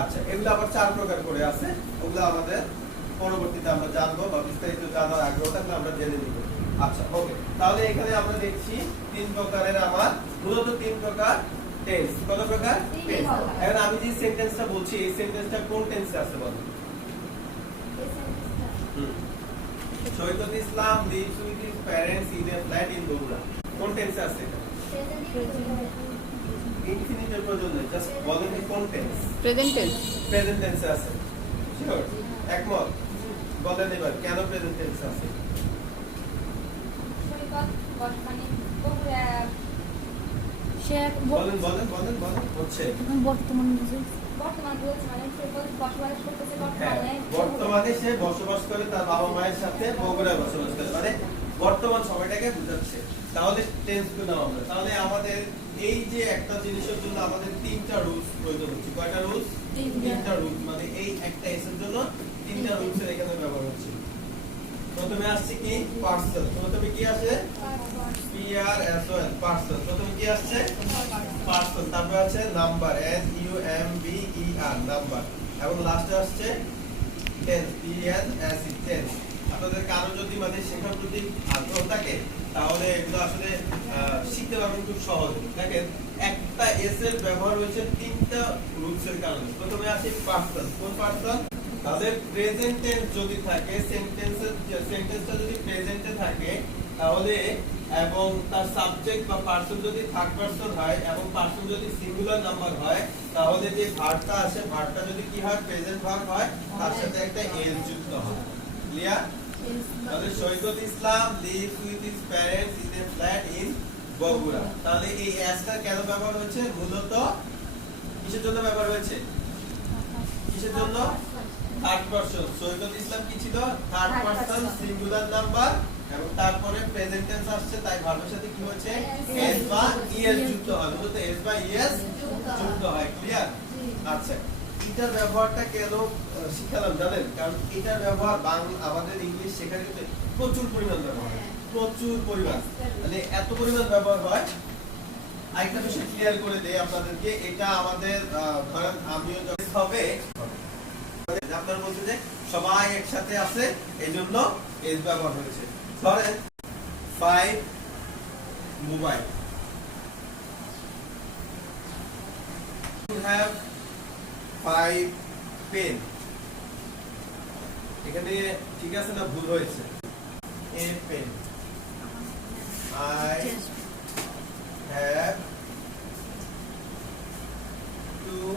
আচ্ছা, এগুলো আবার 4 প্রকার করে আছে, ওগুলো আমাদের পরবর্তীতে আমরা জানবো বা বিস্তারিত জানার আগ্রহ থাকলে আমরা জেনে নিব। আচ্ছা, ওকে, তাহলে এখানে আমরা দেখছি 3 প্রকারের, আমার মূলত 3 প্রকার টেন্স। কত প্রকার? টেন্স। এখন আমি যে সেন্টেন্সটা বলছি এই সেন্টেন্সটা কোন টেন্সে আছে বলো? Shahidul Islam lives with his parents in a flat in Bogura। কোন টেন্সে আছে এটা? ইনফিনিটের প্রয়োজন নেই, জাস্ট বলেন কোন টেন্স? Present tense. প্রেজেন্ট টেন্সে আছে। শিওর? একমত? বলেন এবার কেন প্রেজেন্ট টেন্সে আছে? বলেন বলেন বলেন বলেন। হচ্ছে বর্তমানে সে বসবাস করে তার বাবা মায়ের সাথে বগুড়ায় বসবাস করে, মানে বর্তমান সময়টাকে বোঝাচ্ছে। তাহলে টেন্স পেলাম আমরা। তাহলে আমাদের এই যে একটা জিনিসের জন্য আমাদের 3টা রুলস প্রয়োজন হচ্ছে। কয়টা রুলস? 3টা রুলস, মানে এই একটা এস এর জন্য 3টা রুলস এর এখানে ব্যবহার হচ্ছে। প্রথমে আসছে কি? পার্সন। প্রথমে কি আসে? PRSON, person. প্রথমে কি আসছে? পার্সন। তারপর আছে নাম্বার, NUMBER, নাম্বার। এবং লাস্টে আসছে টেন্স, TENS, টেন্স। আপনাদের কারো যদি মানে শেখার প্রতি আগ্রহ থাকে তাহলে এগুলো আসলে শিখতে পারবেন খুব সহজে। দেখেন একটা এস এর ব্যবহার হয়েছে 3টা রুলস এর কারণে। প্রথমে আসে পার্সন। কোন পার্সন? তাহলে প্রেজেন্ট টেন্স যদি থাকে, সেন্টেন্সটা যদি প্রেজেন্টে থাকে তাহলে, এবং তার সাবজেক্ট বা পার্সন যদি থার্ড পারসন হয় এবং পার্সন যদি সিঙ্গুলার নাম্বার হয়, তাহলে যে ভার্বটা আসে, ভার্বটা যদি কি হয়? প্রেজেন্ট ভার্ব হয়, তার সাথে একটা এস যুক্ত হয়। ক্লিয়ার? তাহলে Shahidul Islam lives with his parents in a flat in Bogura. তাহলে এই এসটা কেন ব্যবহার হয়েছে? মূলত কিসের জন্য ব্যবহার হয়েছে? কিসের জন্য? Third person. শহীদুল ইসলাম কি ছিল? থার্ড পারসন সিঙ্গুলার নাম্বার, এবং তারপরে প্রেজেন্ট টেন্স আসছে, তাই ভার্বের সাথে কি হচ্ছে? এস বা ইএস যুক্ত হয়। মূলত এস বা ইএস যুক্ত হয়। ক্লিয়ার? আচ্ছা, এটার ব্যবহারটা কেন শিখালাম জানেন? কারণ এটার ব্যবহার আমাদের ইংলিশ শেখার ক্ষেত্রে প্রচুর পরিমাণ ব্যবহার হয়, প্রচুর পরিমাণ, মানে এত পরিমাণ ব্যবহার হয়। আরেকটা বিষয় ক্লিয়ার করে দেই আপনাদেরকে, এটা আমাদের ধরেন আমিও যখন হবে আপনারা বলছেন যে সবাই একসাথে আছে এইজন্য এস ব্যবহার হয়েছে। ধরেন 5 মোবাইল, you have 5 পেন। এখানে ঠিক আছে না? ভুল হয়েছে। A pen, I have 2